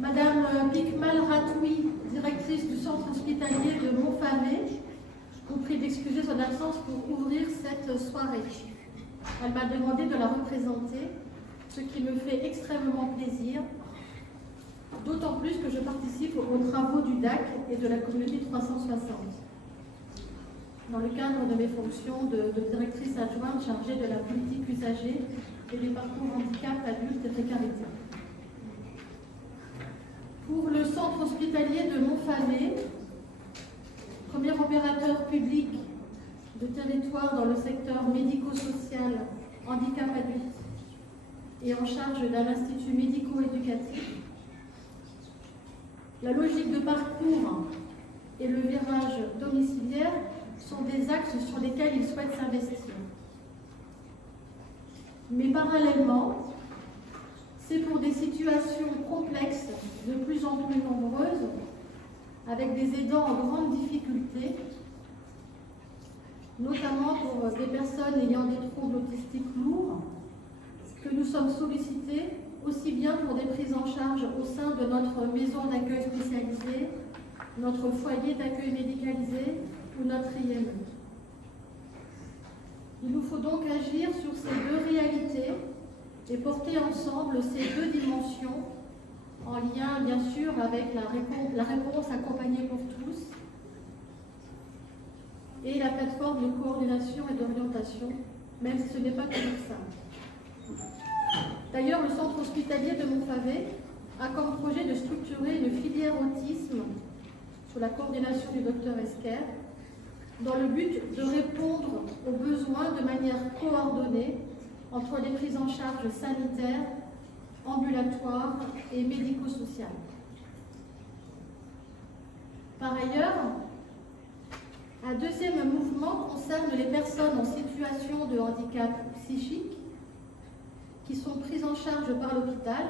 Madame Pikmal Ratoui, directrice du centre hospitalier de Montfavet, vous prie d'excuser son absence pour ouvrir cette soirée. Elle m'a demandé de la représenter, ce qui me fait extrêmement plaisir, d'autant plus que je participe aux travaux du DAC et de la communauté 360, dans le cadre de mes fonctions de directrice adjointe chargée de la politique usagée et des parcours handicap, adultes et précarité. Pour le centre hospitalier de Montfavet, premier opérateur public de territoire dans le secteur médico-social, handicap adulte et en charge d'un institut médico-éducatif, la logique de parcours et le virage domiciliaire sont des axes sur lesquels il souhaite s'investir. Mais parallèlement, c'est pour des situations complexes, de plus en plus nombreuses, avec des aidants en grande difficulté, notamment pour des personnes ayant des troubles autistiques lourds, que nous sommes sollicités aussi bien pour des prises en charge au sein de notre maison d'accueil spécialisée, notre foyer d'accueil médicalisé ou notre IME. Il nous faut donc agir sur ces deux réalités et porter ensemble ces deux dimensions en lien bien sûr avec la réponse accompagnée pour tous et la plateforme de coordination et d'orientation, même si ce n'est pas toujours simple. D'ailleurs, le centre hospitalier de Montfavet a comme projet de structurer une filière autisme sous la coordination du Dr Esquer, dans le but de répondre aux besoins de manière coordonnée entre les prises en charge sanitaires, ambulatoires et médico-sociales. Par ailleurs, un deuxième mouvement concerne les personnes en situation de handicap psychique qui sont prises en charge par l'hôpital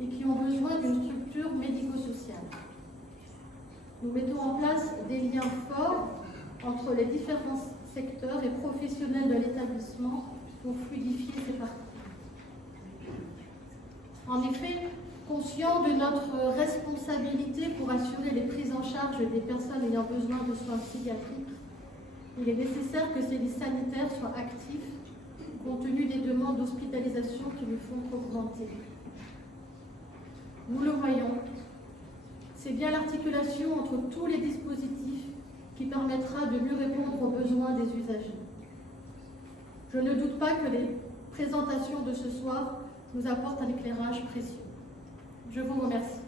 et qui ont besoin d'une structure médico-sociale. Nous mettons en place des liens forts entre les différents secteurs et professionnels de l'établissement pour fluidifier ces parcours. En effet, conscient de notre responsabilité pour assurer les prises en charge des personnes ayant besoin de soins psychiatriques, il est nécessaire que ces listes sanitaires soient actifs compte tenu des demandes d'hospitalisation qui lui font augmenter. Nous le voyons, c'est bien l'articulation entre tous les dispositifs qui permettra de mieux répondre aux besoins des usagers. Je ne doute pas que les présentations de ce soir nous apportent un éclairage précieux. Je vous remercie.